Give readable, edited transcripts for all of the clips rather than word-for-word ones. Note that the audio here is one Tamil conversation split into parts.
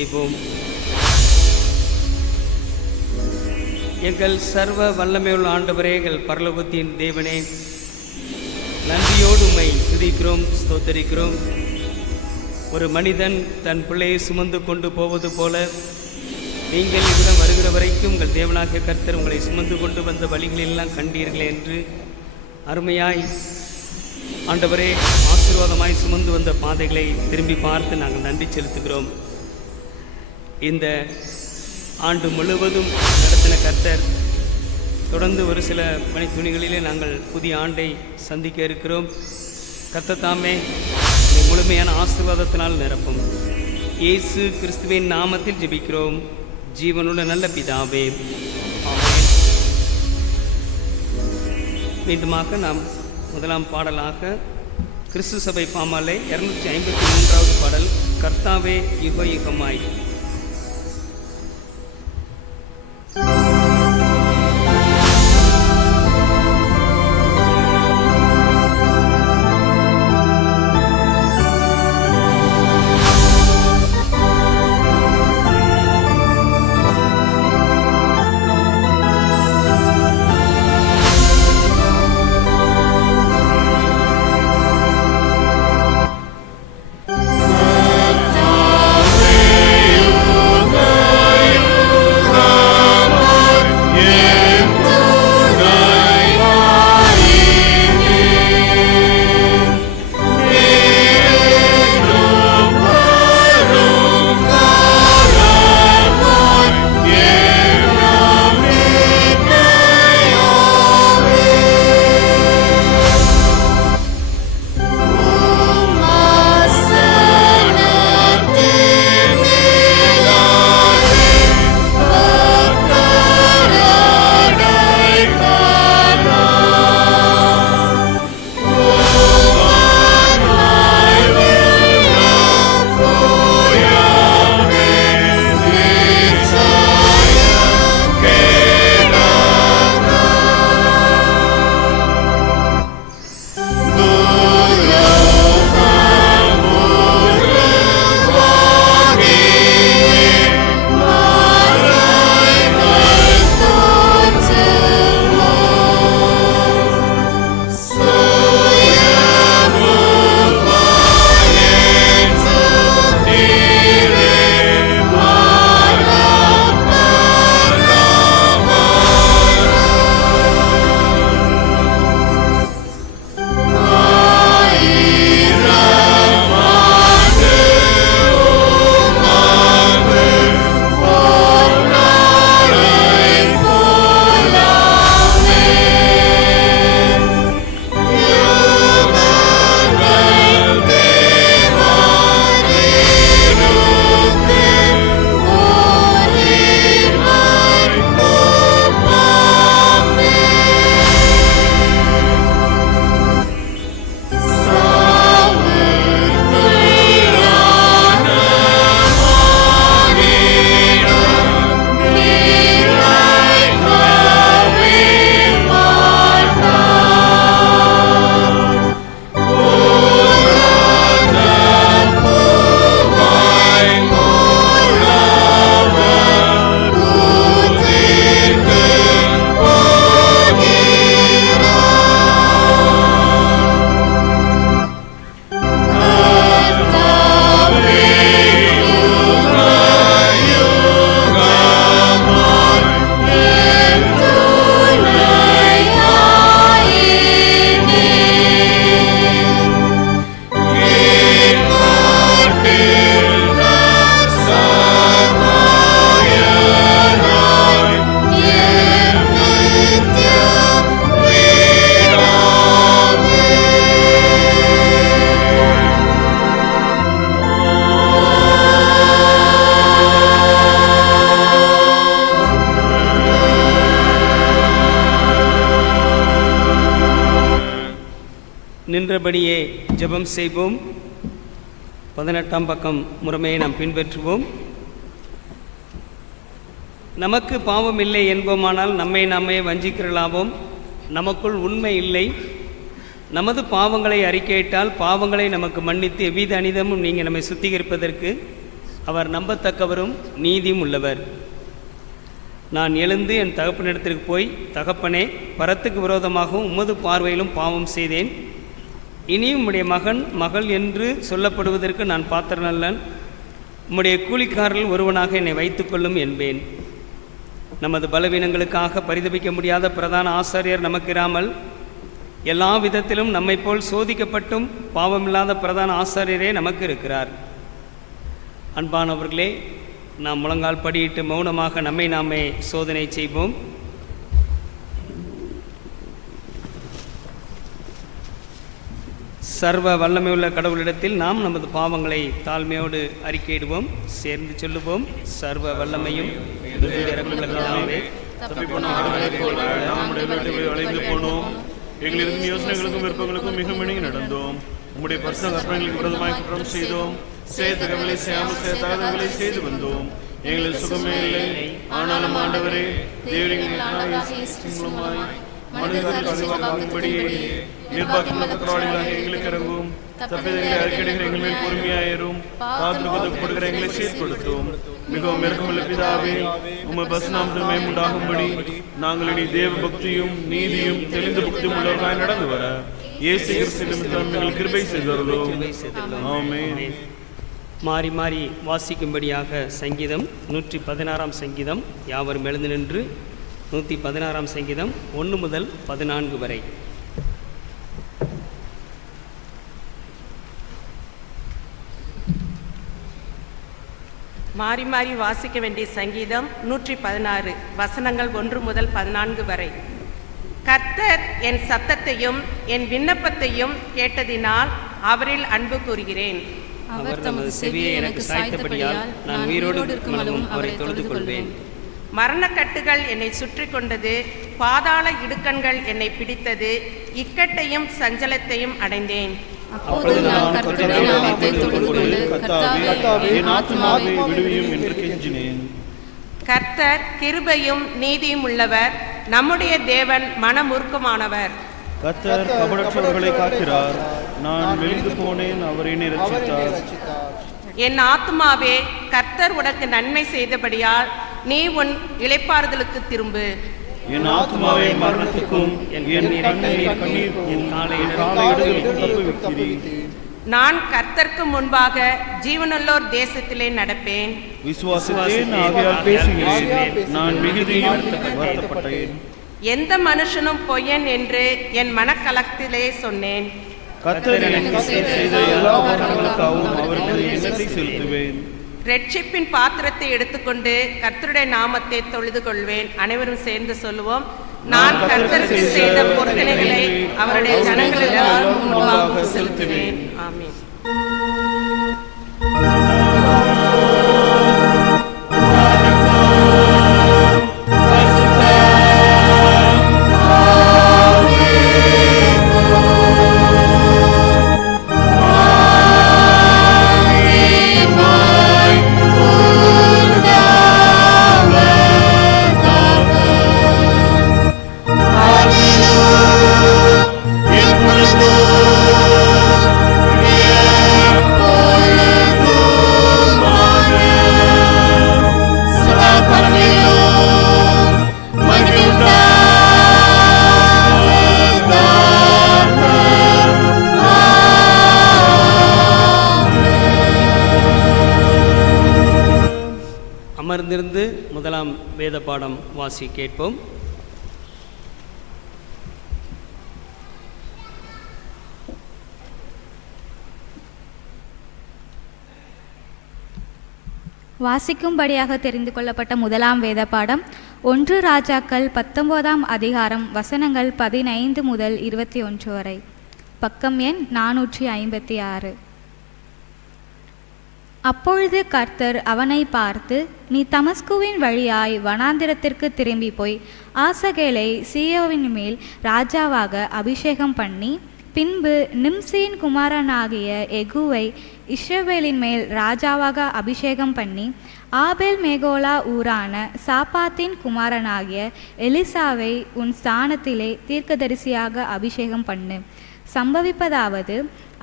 செய்வோம். எங்கள் சர்வ வல்லமையுள்ள ஆண்டவரே, எங்கள் பரலோகத்தின் தேவனே, நன்றியோடு உம்மை துதிக்கிறோம், ஸ்தோத்தரிக்கிறோம். ஒரு மனிதன் தன் பிள்ளையை சுமந்து கொண்டு போவது போல நீங்கள் இவ்விடம் வருகிற வரைக்கும் உங்கள் தேவனாகிய கர்த்தர் உங்களை சுமந்து கொண்டு வந்த வழிகளெல்லாம் கண்டீர்களே என்று அருமையாய் ஆண்டவரே ஆசீர்வாதமாய் சுமந்து வந்த பாதைகளை திரும்பி பார்த்து நாங்கள் நன்றி செலுத்துகிறோம். இந்த ஆண்டு முழுவதும் நடத்தின கர்த்தர் தொடர்ந்து ஒரு சில மணித்துணிகளிலே நாங்கள் புதிய ஆண்டை சந்திக்க இருக்கிறோம். கர்த்தர் தாமே முழுமையான ஆசீர்வாதத்தினால் நிரப்பும். இயேசு கிறிஸ்துவின் நாமத்தில் ஜெபிக்கிறோம், ஜீவனுள்ள நல்ல பிதாவே, ஆமென். மீண்டுமாக நாம் முதலாம் பாடலாக கிறிஸ்து சபை பாமாலை 253வது பாடல், கர்த்தாவே யுக யுகமாய். நின்றபடியே ஜெபம் செய்வோம். 18ஆம் பக்கம் முறைமையை நாம் பின்பற்றுவோம். நமக்கு பாவம் இல்லை என்போமானால் நம்மை நாமே வஞ்சிக்கிறலாவோம், நமக்குள் உண்மை இல்லை. நமது பாவங்களை அறிக்கையிட்டால் பாவங்களை நமக்கு மன்னித்து எவ்வித அனிதமும் நீங்கள் நம்மை சுத்திகரிப்பதற்கு அவர் நம்பத்தக்கவரும் நீதியும் உள்ளவர். நான் எழுந்து என் தகப்பனிடத்திற்கு போய், தகப்பனே, பரத்துக்கு விரோதமாகவும் உமது பார்வையிலும் பாவம் செய்தேன். இனியும் உம்முடைய மகள் என்று சொல்லப்படுவதற்கு நான் பாத்திரனல்லன். உம்முடைய கூலிக்காரர்கள் ஒருவனாக என்னை வைத்துக்கொள்ளும் என்பேன். நமது பலவீனங்களுக்காக பரிதபிக்க முடியாத பிரதான ஆசாரியர் நமக்கு இராமல், எல்லா விதத்திலும் நம்மை போல் சோதிக்கப்பட்டும் பாவமில்லாத பிரதான ஆசாரியரே நமக்கு இருக்கிறார். அன்பானவர்களே, நாம் முழங்கால் படியிட்டு மௌனமாக நம்மை நாமே சோதனை செய்வோம். சர்வ வல்லமையுள்ள கடவுளிடத்தில் நாம் நமது பாவங்களை தாழ்மையோடு அறிக்கையிடுவோம். சேர்ந்து சொல்லுவோம். சர்வ வல்லமையும் எங்களின் யோசனைகளுக்கும் விருப்பங்களுக்கும் மிக மிணங்கி நடந்தோம். உம்முடைய பரிசுத்த கற்பனைகளுக்கு விரோதமாய் குற்றம் செய்தோம். செய்தகங்களை செய்யாமல் செய்தகங்களை செய்து வந்தோம். எங்களுக்கு சுகமே இல்லை. ஆனாலும் ஆண்டவரே, தேவரின் மூலமாய் மனிதர்கள் அறிவாக்கும்படியே நிர்வாகமுள்ள குற்றவாளிகளாக எங்களுக்கு இறங்கும். தப்பிதங்களை அறிக்கையிடுகிற எங்கள் மேல் பொறுமையாயிரும். காத்திருக்கப்படுகிற எங்களை சீர்படுத்தும். மிகவும் இறக்கமுள்ள பிதாவே, உமது பசுநாமத்தில் மேம்புண்டாகும்படி நாங்கள் இனி தேவ பக்தியும் நீதியும் தெளிந்த பக்தியும் உள்ளவர்களாய் நடந்து வர இயேசு கிறிஸ்துவின் எங்கள் கிருபை செய்தருளும். ஆமென். மாறி மாறி வாசிக்கும்படியாக சங்கீதம் 116 சங்கீதம். யாவரும் எழுந்து நின்று 116 சங்கீதம் 1 முதல் 14 வரை. மாறி மாறி வாசிக்க வேண்டிய சங்கீதம் 116 வசனங்கள் 1 முதல் 14 வரை. கர்த்தர் என் சத்தத்தையும் என் விண்ணப்பத்தையும் கேட்டதினால் அவரில் அன்பு கூறுகிறேன். அவர் தமது செவியை எனக்கு சாய்த்தபடியால் நான் உயிரோடு இருக்கும் அளவும் அவரை தொழுது கொள்வேன். மரணக்கட்டுகள் என்னை சுற்றி கொண்டது, பாதாள இடுக்கண்கள் என்னை பிடித்தது, இக்கட்டையும் சஞ்சலத்தையும் அடைந்தேன். அப்பொழுது நான் கர்த்தருடைய நாமத்தை தொழுதுகொண்டு, கர்த்தாவே, என் ஆத்துமாவை விடுவியும் என்று கெஞ்சினேன். கர்த்தர் கிருபையும் நீதியும் உள்ளவர், நம்முடைய தேவன் மனமுருக்கமானவர். கர்த்தர் கபடற்றவர்களை காக்கிறார். நான் மெலிந்து போனேன், அவர் என்னை ரட்சித்தார். என் ஆத்துமாவே, கர்த்தர் உனக்கு நன்மை செய்தபடியால் நீ உன் இளைப்பாறுதலுக்கு திரும்பு. என் ஆத்துமாவை மரணத்துக்கும் என் கண்ணீருக்கும் தப்புவிக்கிறீர். நான் கர்த்தருக்கு முன்பாக ஜீவனுள்ளோர் தேசத்திலே நடப்பேன். விசுவாசத்தேன் ஆகையால் பேசுகிறேன். நான் மிகுதியும் வருத்தப்பட்டேன். எந்த மனுஷனும் பொய்யன் என்று என் மனக்கலத்திலே சொன்னேன். கர்த்தர் எனக்கு செய்த எல்லா உபகாரங்களுக்காகவும் அவருக்கு எண்ணத்தை செலுத்துவேன். ரட்சிப்பின் பாத்திரத்தை எடுத்துக்கொண்டு கர்த்தருடைய நாமத்தை தொழுது கொள்வேன். அனைவரும் சேர்ந்து சொல்லுவோம். நான் கர்த்தருக்கு செய்த பொருத்தனைகளை அவருடைய ஜனங்களிடம் முன்பாக செலுத்துவேன். ஆமென். அமர்ந்திருந்து முதலாம் வேத பாடம் வாசி கேட்போம். வாசிக்கும்படியாக தெரிந்து கொள்ளப்பட்ட முதலாம் வேத பாடம் 1 ராஜாக்கள் 19ஆம் அதிகாரம் வசனங்கள் 15 முதல் 21 வரை. பக்கம் எண் 456. அப்பொழுது கர்த்தர் அவனை பார்த்து, நீ தமஸ்குவின் வழியாய் வனாந்திரத்திற்கு திரும்பி போய் ஆசகேலை சீயோவின் மேல் ராஜாவாக அபிஷேகம் பண்ணி, பின்பு நிம்சியின் குமாரனாகிய எகுவை இஸ்ரவேலின் மேல் ராஜாவாக அபிஷேகம் பண்ணி, ஆபேல் மேகோலா ஊரான சாப்பாத்தின் குமாரனாகிய எலிசாவை உன் ஸ்தானத்திலே தீர்க்கதரிசியாக அபிஷேகம் பண்ணு. சம்பவிப்பதாவது,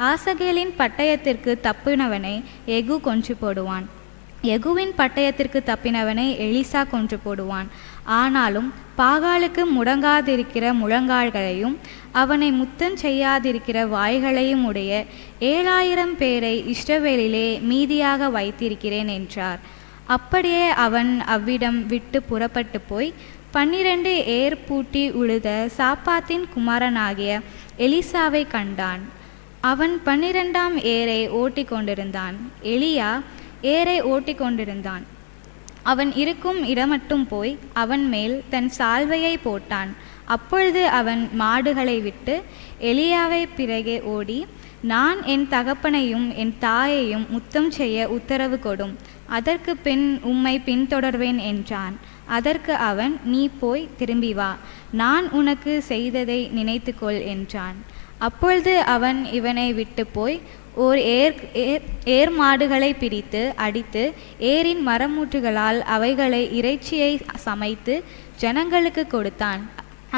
ஆசகேலின் பட்டயத்திற்கு தப்பினவனை எகு கொன்று போடுவான். யெகூவின் பட்டயத்திற்கு தப்பினவனை எலிசா கொன்று போடுவான். ஆனாலும் பாகாலுக்கு முடங்காதிருக்கிற முழங்கால்களையும் அவனை முத்தம் செய்யாதிருக்கிற வாய்களையும் உடைய 7000 பேரை இஸ்ரவேலிலே மீதியாக வைத்திருக்கிறேன் என்றார். அப்படியே அவன் அவ்விடம் விட்டு புறப்பட்டு போய் 12 ஏர் பூட்டி உழுத சாப்பாத்தின் குமாரனாகிய எலிசாவை கண்டான். அவன் 12ஆம் ஏரை ஓட்டி கொண்டிருந்தான். எலியா ஏரை ஓட்டி கொண்டிருந்தான். அவன் இருக்கும் இடமட்டும் போய் அவன் மேல் தன் சால்வையை போட்டான். அப்பொழுது அவன் மாடுகளை விட்டு எலியாவை பிறகே ஓடி, நான் என் தகப்பனையும் என் தாயையும் முத்தம் செய்ய உத்தரவு கொடும், அதற்கு பின் உம்மை பின்தொடர்வேன் என்றான். அதற்கு அவன், நீ போய் திரும்பி வா, நான் உனக்கு செய்ததை நினைத்துக்கொள் என்றான். அப்பொழுது அவன் இவனை விட்டு போய் ஓர் ஏர் மாடுகளை பிடித்து அடித்து ஏரின் மரமூற்றுகளால் அவைகளை இறைச்சியை சமைத்து ஜனங்களுக்கு கொடுத்தான்.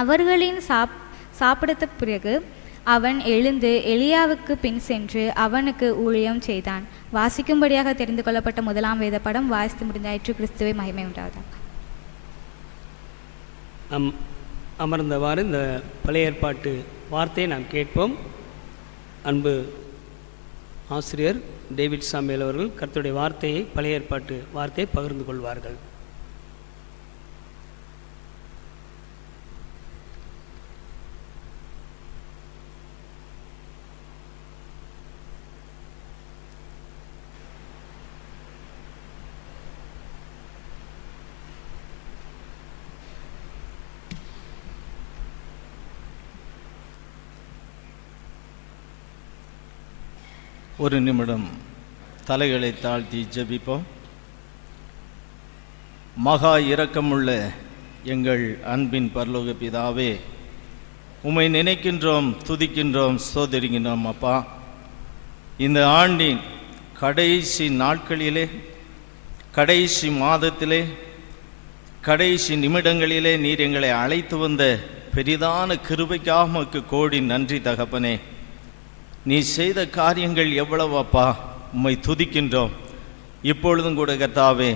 அவர்களின் சாப்பிடத்த பிறகு அவன் எழுந்து எலியாவுக்கு பின் சென்று அவனுக்கு ஊழியம் செய்தான். வாசிக்கும்படியாக தெரிந்து கொள்ளப்பட்ட முதலாம் வேத படம் வாசித்து முடிந்தாயிற்று. கிறிஸ்துவை மகிமை உண்டாவதாக. அமர்ந்தவாறு இந்த பழைய ஏற்பாட்டு வார்த்தையை நாம் கேட்போம். அன்பு ஆசிரியர் டேவிட் சாமுவேல் அவர்கள் கர்த்தருடைய வார்த்தையை, பழைய ஏற்பாட்டு வார்த்தையை பகிர்ந்து கொள்வார்கள். ஒரு நிமிடம் தலைகளை தாழ்த்தி ஜெபிப்போம். மகா இரக்கமுள்ள எங்கள் அன்பின் பரலோக பிதாவே, உம்மை நினைக்கின்றோம், துதிக்கின்றோம், ஸ்தோத்திரிக்கின்றோம். அப்பா, இந்த ஆண்டின் கடைசி நாட்களிலே, கடைசி மாதத்திலே, கடைசி நிமிடங்களிலே நீர் எங்களை அழைத்து வந்த பெரிதான கிருபைக்காக உமக்கு கோடி நன்றி தகப்பனே. நீ செய்த காரியங்கள் எவ்வளவு அப்பா, உம்மை துதிக்கின்றோம். இப்பொழுதும் கூட கர்த்தாவே,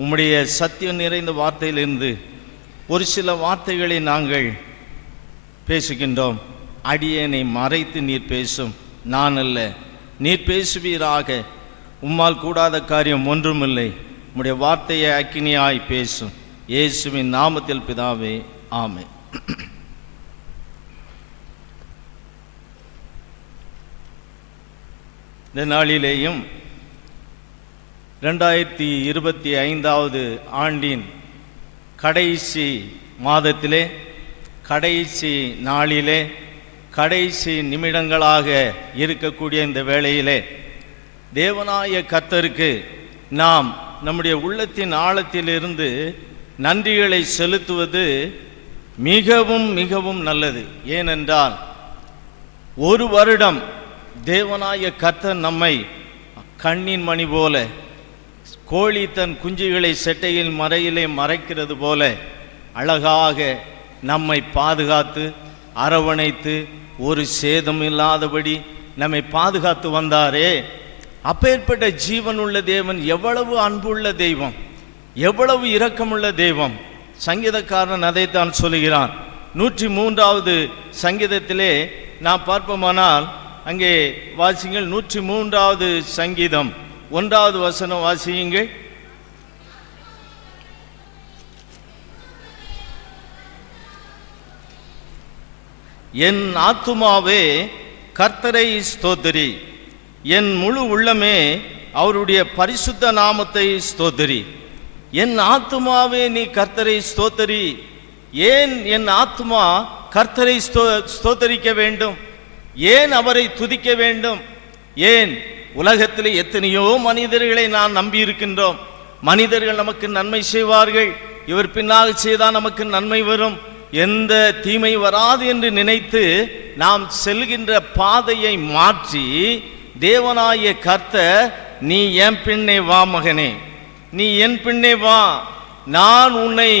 உம்முடைய சத்தியம் நிறைந்த வார்த்தையிலிருந்து ஒரு சில வார்த்தைகளை நாங்கள் பேசுகின்றோம். அடியேனை மறைத்து நீர் பேசும், நான் அல்ல, நீர் பேசுவீராக. உம்மால் கூடாத காரியம் ஒன்றுமில்லை. உம்முடைய வார்த்தையை அக்கினியாய் பேசும். இயேசுவின் நாமத்தில் பிதாவே, ஆமென். இந்த நாளிலேயும் 2025 ஆண்டின் கடைசி மாதத்திலே, கடைசி நாளிலே, கடைசி நிமிடங்களாக இருக்கக்கூடிய இந்த வேளையிலே தேவனாய கர்த்தருக்கு நாம் நம்முடைய உள்ளத்தின் ஆழத்திலிருந்து நன்றிகளை செலுத்துவது மிகவும் மிகவும் நல்லது. ஏனென்றால் ஒரு வருடம் தேவனாய கர்த்தர் நம்மை கண்ணின் மணி போல, கோழி தன் குஞ்சுகளை செட்டையில் மறையிலே மறைக்கிறது போல அழகாக நம்மை பாதுகாத்து அரவணைத்து ஒரு சேதம் இல்லாதபடி நம்மை பாதுகாத்து வந்தாரே. அப்பேற்பட்ட ஜீவனுள்ள தேவன் எவ்வளவு அன்புள்ள தெய்வம், எவ்வளவு இரக்கமுள்ள தெய்வம். சங்கீதக்காரன் அதைத்தான் சொல்லுகிறான். 103வது சங்கீதத்திலே நாம் பார்ப்போமானால், அங்கே வாசியுங்கள். 103வது சங்கீதம் 1வது வசனம் வாசியுங்கள். என் ஆத்துமாவே கர்த்தரை ஸ்தோத்திரி, என் முழு உள்ளமே அவருடைய பரிசுத்த நாமத்தை ஸ்தோத்திரி. என் ஆத்துமாவே நீ கர்த்தரை ஸ்தோத்திரி. ஏன் என் ஆத்துமா கர்த்தரை ஸ்தோத்தரிக்க வேண்டும்? ஏன் அவரை துதிக்க வேண்டும்? ஏன்? உலகத்தில் எத்தனையோ மனிதர்களை நான் நம்பி இருக்கின்றோம். மனிதர்கள் நமக்கு நன்மை செய்வார்கள், இவர் பின்னால் செய்தால் நமக்கு நன்மை வரும், எந்த தீமை வராது என்று நினைத்து நாம் செல்கின்ற பாதையை மாற்றி, தேவனாய கர்த்தர், நீ என் பின்னே வா மகனே, நீ என் பின்னே வா, நான் உன்னை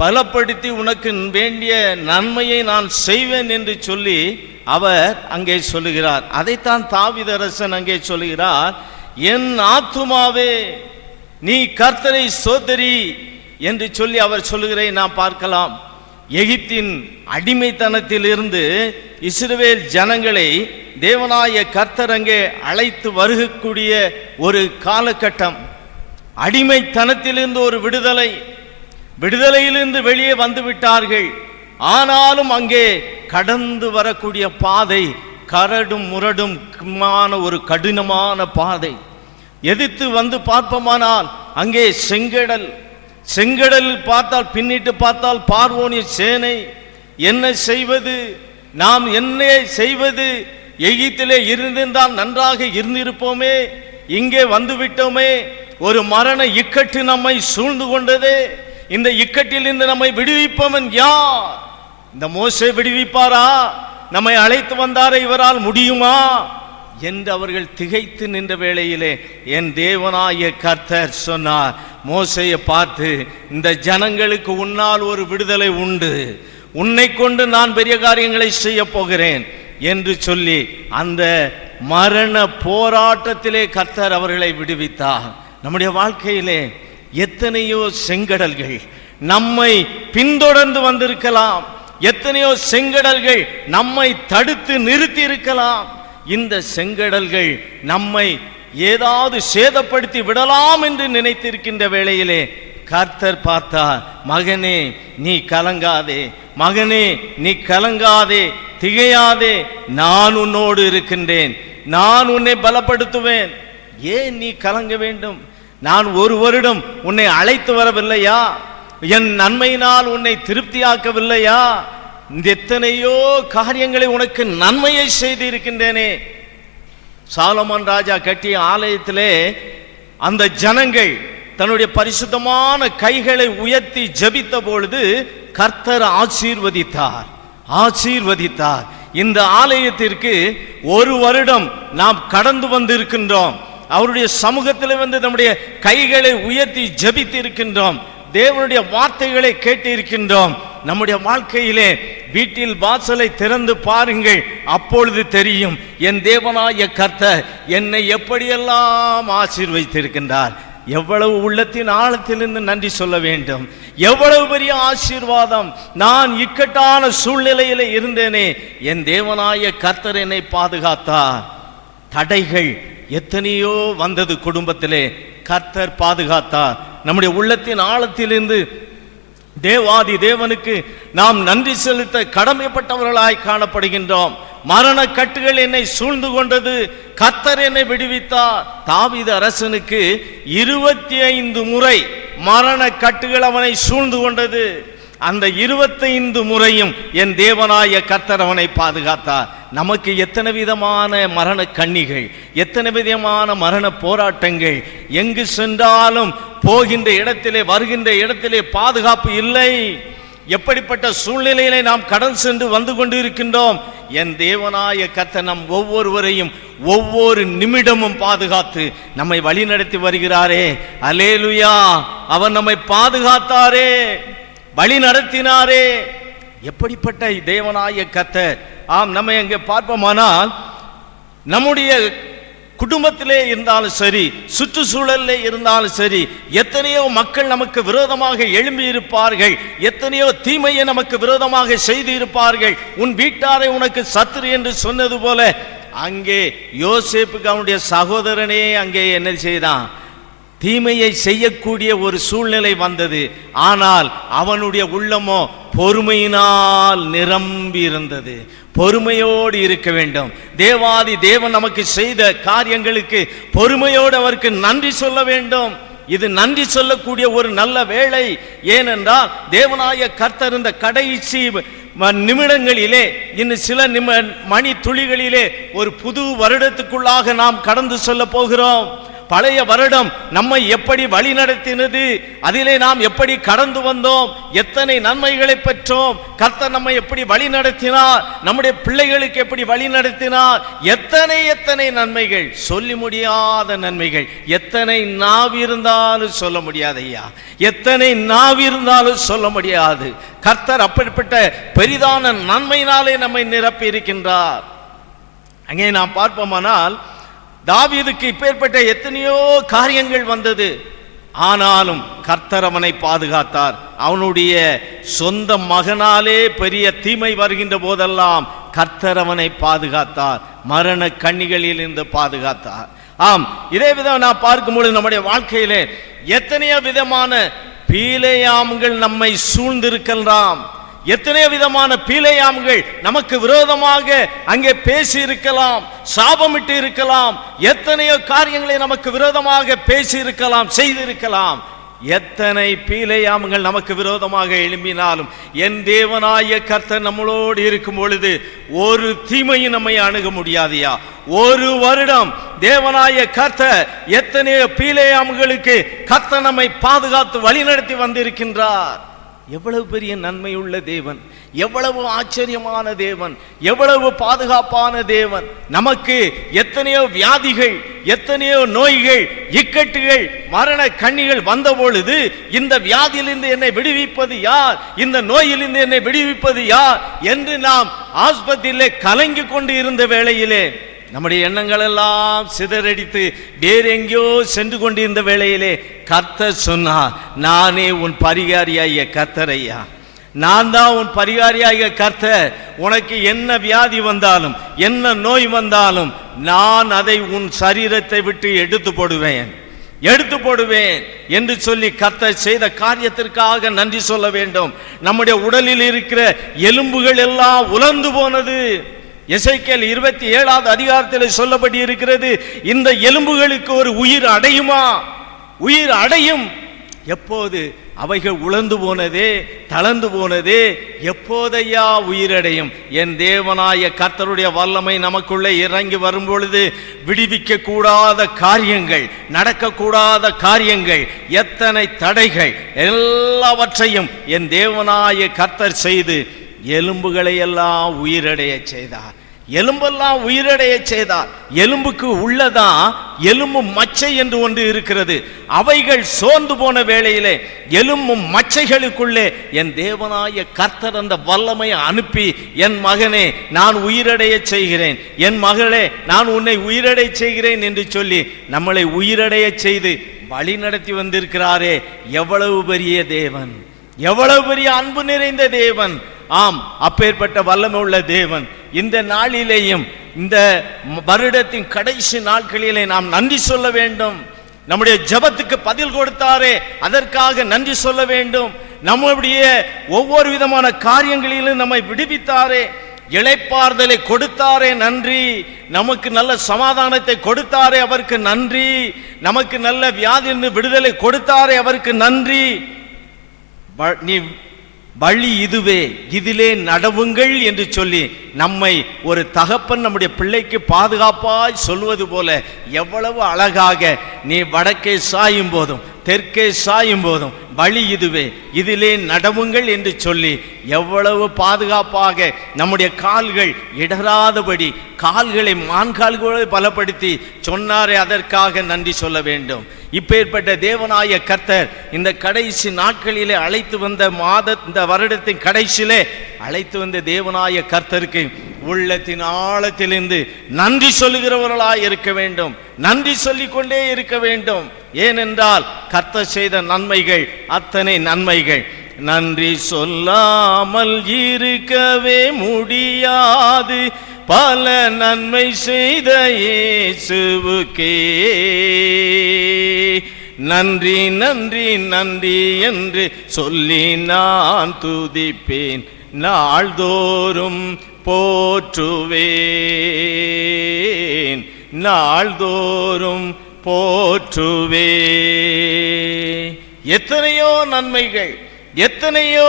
பலப்படுத்தி உனக்கு வேண்டிய நன்மையை நான் செய்வேன் என்று சொல்லி அவர் அங்கே சொல்லுகிறார். அதைத்தான் தாவீது அரசன் அங்கே சொல்லுகிறார். என் ஆத்துமாவே நீ கர்த்தரை ஸ்தோத்திரி என்று சொல்லி அவர் சொல்லுகிறதை நாம் பார்க்கலாம். எகிப்தின் அடிமைத்தனத்தில் இருந்து இஸ்ரவேல் ஜனங்களை தேவனாய கர்த்தர் அங்கே அழைத்து வருகக்கூடிய ஒரு காலகட்டம். அடிமைத்தனத்திலிருந்து ஒரு விடுதலையிலிருந்து வெளியே வந்து விட்டார்கள். ஆனாலும் அங்கே கடந்து வரக்கூடிய பாதை கரடும் முரடும் ஒரு கடினமான பாதை. எதிர்த்து வந்து பார்ப்போமானால் அங்கே செங்கடல் பார்த்தால், பின்னிட்டு பார்த்தால் பார்வோனிய சேனை. என்ன செய்வது, நாம் என்ன செய்வது? எகிப்திலே இருந்திருந்தால் நன்றாக இருந்திருப்போமே, இங்கே வந்து விட்டோமே. ஒரு மரண இக்கட்டு நம்மை சூழ்ந்து கொண்டதே. இந்த இக்கட்டில் இருந்து நம்மை விடுவிப்பவன் யார்? இந்த மோசே விடுவிப்பாரா? நம்மை அழைத்து வந்தாரே, இவரால் முடியுமா என்று அவர்கள் திகைத்து நின்ற வேளையிலே என் தேவனாய கர்த்தர் சொன்னார், மோசேயை பார்த்து, இந்த ஜனங்களுக்கு உன்னால் ஒரு விடுதலை உண்டு, உன்னை கொண்டு நான் பெரிய காரியங்களை செய்ய போகிறேன் என்று சொல்லி அந்த மரண போராட்டத்திலே கர்த்தர் அவர்களை விடுவித்தார். நம்முடைய வாழ்க்கையிலே எத்தனையோ செங்கடல்கள் நம்மை பின்தொடர்ந்து வந்திருக்கலாம். எத்தனையோ செங்கடல்கள் நம்மை தடுத்து நிறுத்தி இருக்கலாம். இந்த செங்கடல்கள் நம்மை ஏதாவது சேதப்படுத்தி விடலாம் என்று நினைத்திருக்கின்ற வேளையிலே கர்த்தர் பார்த்தார், மகனே நீ கலங்காதே, மகனே நீ கலங்காதே, திகையாதே, நான் உன்னோடு இருக்கின்றேன், நான் உன்னை பலப்படுத்துவேன். ஏன் நீ கலங்க வேண்டும்? நான் ஒரு வருடம் உன்னை அழைத்து வரவில்லையா? என் நன்மையினால் உன்னை திருப்தியாக்கவில்லையா? எத்தனையோ காரியங்களை உனக்கு நன்மையை செய்து இருக்கின்றேனே. சாலமோன் ராஜா கட்டிய ஆலயத்திலே அந்த ஜனங்கள் தன்னுடைய பரிசுத்தமான கைகளை உயர்த்தி ஜெபித்த பொழுது கர்த்தர் ஆசீர்வதித்தார். இந்த ஆலயத்திற்கு ஒரு வருடம் நாம் கடந்து வந்திருக்கின்றோம். அவருடைய சமூகத்தில் வந்து நம்முடைய கைகளை உயர்த்தி ஜெபித்து இருக்கின்றோம். தேவனுடைய வார்த்தைகளை கேட்டு இருக்கின்றோம். நம்முடைய வாழ்க்கையிலே வீட்டில் வாசலை திறந்து பாருங்கள், அப்பொழுது தெரியும் என் தேவனாய கர்த்தர் என்னை எப்படியெல்லாம் ஆசீர்வதித்திருக்கின்றார். எவ்வளவு உள்ளத்தின் ஆழத்திலிருந்து நன்றி சொல்ல வேண்டும். எவ்வளவு பெரிய ஆசீர்வாதம். நான் இக்கட்டான சூழ்நிலையிலே இருந்தேனே, என் தேவனாய கர்த்தர் என்னை பாதுகாத்தார். தடைகள் எத்தனையோ வந்தது குடும்பத்திலே, கர்த்தர் பாதுகாத்தார். நம்முடைய உள்ளத்தின் ஆழத்திலிருந்து தேவாதி தேவனுக்கு நாம் நன்றி செலுத்த கடமைப்பட்டவர்களாய் காணப்படுகின்றோம். மரண கட்டுகள் என்னை சூழ்ந்து கொண்டது, கர்த்தர் என்னை விடுவித்தார். தாவீது அரசனுக்கு 25 முறை மரண கட்டுகள் அவனை சூழ்ந்து கொண்டது. அந்த 25 முறையும் என் தேவனாய கர்த்தர் அவனை பாதுகாத்தார். நமக்கு எத்தனை விதமான மரண கண்ணிகள், எத்தனை விதமான மரண போராட்டங்கள். எங்கு சென்றாலும் போகின்ற இடத்திலே வருகின்ற இடத்திலே பாதுகாப்பு இல்லை. எப்படிப்பட்ட சூழ்நிலையிலே நாம் கடன் சென்று வந்து கொண்டு இருக்கின்றோம். என் தேவனாய கர்த்தர் நம் ஒவ்வொருவரையும் ஒவ்வொரு நிமிடமும் பாதுகாத்து நம்மை வழி நடத்தி வருகிறாரே. அல்லேலூயா! அவர் நம்மை பாதுகாத்தாரே, வழி நடத்தினாரே. எப்படிப்பட்ட தேவனாய கர்த்தர்! ஆம், நம்ம எங்கே பார்ப்போமானால் நம்முடைய குடும்பத்திலே இருந்தாலும் சரி, சுற்றுச்சூழலிலே இருந்தாலும் சரி, எத்தனையோ மக்கள் நமக்கு விரோதமாக எழும்பி இருப்பார்கள், எத்தனையோ தீமையை நமக்கு விரோதமாக செய்து இருப்பார்கள். உன் வீட்டாரை உனக்கு சத்துரு என்று சொன்னது போல அங்கே யோசேப்புக்கு அவனுடைய சகோதரனே அங்கே என்ன செய்தான்? தீமையை செய்யக்கூடிய ஒரு சூழ்நிலை வந்தது. ஆனால் அவனுடைய உள்ளமோ பொறுமையினால் நிரம்பி இருந்தது. பொறுமையோடு இருக்க வேண்டும். தேவாதி தேவன் நமக்கு செய்த காரியங்களுக்கு பொறுமையோடு அவருக்கு நன்றி சொல்ல வேண்டும். இது நன்றி சொல்லக்கூடிய ஒரு நல்ல வேளை. ஏனென்றால் தேவனாய கர்த்தர் இந்த கடைசி நிமிடங்களிலே, இன்னும் சில மணி துளிகளிலே ஒரு புது வருடத்துக்குள்ளாக நாம் கடந்து செல்ல போகிறோம். பழைய வருடம் நம்மை எப்படி வழி நடத்தினது, அதிலே நாம் எப்படி கடந்து வந்தோம், எத்தனை நன்மைகளை பெற்றோம், கர்த்தர் நம்மை எப்படி வழி நடத்தினார், நம்முடைய பிள்ளைகளுக்கு எப்படி வழி நடத்தினார், எத்தனை நன்மைகள், சொல்லி முடியாத நன்மைகள். எத்தனை நாவிருந்தாலும் சொல்ல முடியாது ஐயா, எத்தனை நாவிருந்தாலும் சொல்ல முடியாது. கர்த்தர் அப்படிப்பட்ட பெரிதான நன்மையினாலே நம்மை நிரப்பி இருக்கின்றார். அங்கே நாம் பார்ப்போமானால் தாவீதுக்கு இப்பேற்பட்ட எத்தனையோ காரியங்கள் வந்தது. ஆனாலும் கர்த்தர் அவனை பாதுகாத்தார். அவனுடைய சொந்த மகனாலே பெரிய தீமை வருகின்ற போதெல்லாம் கர்த்தர் அவனை பாதுகாத்தார். மரண கண்ணிகளில் இருந்து பாதுகாத்தார். ஆம், இதே விதம் நான் பார்க்கும்பொழுது நம்முடைய வாழ்க்கையிலே எத்தனையோ விதமான பீலேயாம்கள் நம்மை சூழ்ந்திருக்கலாம். எத்தனையோ விதமான பீலேயாம்கள் நமக்கு விரோதமாக அங்கே பேசி இருக்கலாம், சாபமிட்டு இருக்கலாம், எத்தனையோ காரியங்களை நமக்கு விரோதமாக பேசி இருக்கலாம், செய்திருக்கலாம். எத்தனை பீலேயாம்கள் நமக்கு விரோதமாக எழும்பினாலும் என் தேவனாய கர்த்தர் நம்மளோடு இருக்கும் பொழுது ஒரு தீமையும் நம்மை அணுக முடியாதியா. ஒரு வருடம் தேவனாய கர்த்தர் எத்தனையோ பீலேயாம்களுக்கு கர்த்தர் நம்மை பாதுகாத்து வழிநடத்தி வந்திருக்கின்றார். எவ்வளவு பெரிய நன்மையுள்ள தேவன், எவ்வளவு ஆச்சரியமான தேவன், எவ்வளவு பாதுகாப்பான தேவன். நமக்கு எத்தனையோ வியாதிகள், எத்தனையோ நோய்கள், இக்கட்டுகள், மரண கண்ணிகள் வந்த பொழுது இந்த வியாதியிலிருந்து என்னை விடுவிப்பது யார், இந்த நோயிலிருந்து என்னை விடுவிப்பது யார் என்று நாம் ஆஸ்பத்திரியிலே கலங்கி கொண்டு இருந்த வேளையிலே, நம்முடைய எண்ணங்கள் எல்லாம் சிதறடித்து வேறு எங்கேயோ சென்று கொண்டிருந்த வேளையிலே கர்த்தர் சொன்னார், நானே உன் பரிகாரியாகிய கர்த்தர் ஐயா, நான் தான் உன் பரிகாரியாகிய கர்த்தர். உனக்கு என்ன வியாதி வந்தாலும் என்ன நோய் வந்தாலும் நான் அதை உன் சரீரத்தை விட்டு எடுத்து போடுவேன் என்று சொல்லி கர்த்தர் செய்த காரியத்திற்காக நன்றி சொல்ல வேண்டும். நம்முடைய உடலில் இருக்கிற எலும்புகள் எல்லாம் உலர்ந்து போனது. எசேக்கியேல் 27வது அதிகாரத்தில் சொல்லப்பட்டு இருக்கிறது, இந்த எலும்புகளுக்கு ஒரு உயிர் அடையுமா? உயிர் அடையும். எப்போது? அவைகள் உலர்ந்து போனதே, தளர்ந்து போனதே, எப்போதையா உயிரடையும்? என் தேவனாய கர்த்தருடைய வல்லமை நமக்குள்ளே இறங்கி வரும் பொழுது விடுவிக்க கூடாத காரியங்கள், நடக்கக்கூடாத காரியங்கள், எத்தனை தடைகள் எல்லாவற்றையும் என் தேவனாய கர்த்தர் செய்து எலும்புகளை எல்லாம் உயிரடைய செய்தார். எலும்பெல்லாம் உயிரடைய செய்தார். எலும்புக்கு உள்ளதான் எலும்பு மச்சை என்று ஒன்று இருக்கிறது. அவைகள் சோர்ந்து போன வேளையிலே எலும்பு மச்சைகளுக்குள்ளே என் தேவனாய கர்த்தர் அந்த வல்லமையை அனுப்பி, என் மகனே நான் உயிரடைய செய்கிறேன், என் மகளே நான் உன்னை உயிரடைய செய்கிறேன் என்று சொல்லி நம்மளை உயிரடைய செய்து வழி நடத்தி வந்திருக்கிறாரே. எவ்வளவு பெரிய தேவன், எவ்வளவு பெரிய அன்பு நிறைந்த தேவன். ஆம், அப்பேற்பட்ட வல்லமை உள்ள தேவன் இந்த நாளிலேயும், இந்த வருடத்தின் கடைசி நாட்களிலே நாம் நன்றி சொல்ல வேண்டும். நம்முடைய ஜெபத்துக்கு பதில் கொடுத்தாரே, அதற்காக நன்றி சொல்ல வேண்டும். நம்முடைய ஒவ்வொரு விதமான காரியங்களிலும் நம்மை விடுவித்தாரே, இளைப்பாறுதலை கொடுத்தாரே, நன்றி. நமக்கு நல்ல சமாதானத்தை கொடுத்தாரே, அவருக்கு நன்றி. நமக்கு நல்ல வியாதியிலிருந்து விடுதலை கொடுத்தாரே, அவருக்கு நன்றி. நீ வழி இதுவே, இதிலே நடவுங்கள் என்று சொல்லி நம்மை ஒரு தகப்பன் நம்முடைய பிள்ளைக்கு பாதுகாப்பாய் சொல்வது போல எவ்வளவு அழகாக நீ வடக்கே சாயும் போதும் தெற்கே சாயும் போதும் வழி இதுவே, இதிலே நடவுங்கள் என்று சொல்லி எவ்வளவு பாதுகாப்பாக நம்முடைய கால்கள் இடராதபடி கால்களை மான்கால்களை பலப்படுத்தி சொன்னாரே, அதற்காக நன்றி சொல்ல வேண்டும். இப்பேற்பட்ட தேவனாய கர்த்தர் இந்த கடைசி நாட்களிலே அழைத்து வந்த இந்த வருடத்தின் கடைசியிலே அழைத்து வந்த தேவனாய கர்த்தருக்கு உள்ளத்தின் ஆழத்திலிருந்து நன்றி சொல்லுகிறவர்களாய் இருக்க வேண்டும். நன்றி சொல்லிக் கொண்டே இருக்க வேண்டும். ஏனென்றால் கர்த்தர் செய்த நன்மைகள் அத்தனை நன்மைகள். நன்றி சொல்லாமல் இருக்கவே முடியாது, பல நன்மை செய்த இயேசுவுக்கே நன்றி நன்றி நன்றி என்று சொல்லி நான் துதிப்பேன், நாள்தோறும் போற்றுவேன், நாள்தோறும் போற்றுவே. எத்தனையோ நன்மைகள், எத்தனையோ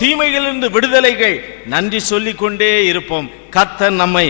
தீமைகளிலிருந்து விடுதலைகள். நன்றி சொல்லிக் கொண்டே இருப்போம். கர்த்தர் நம்மை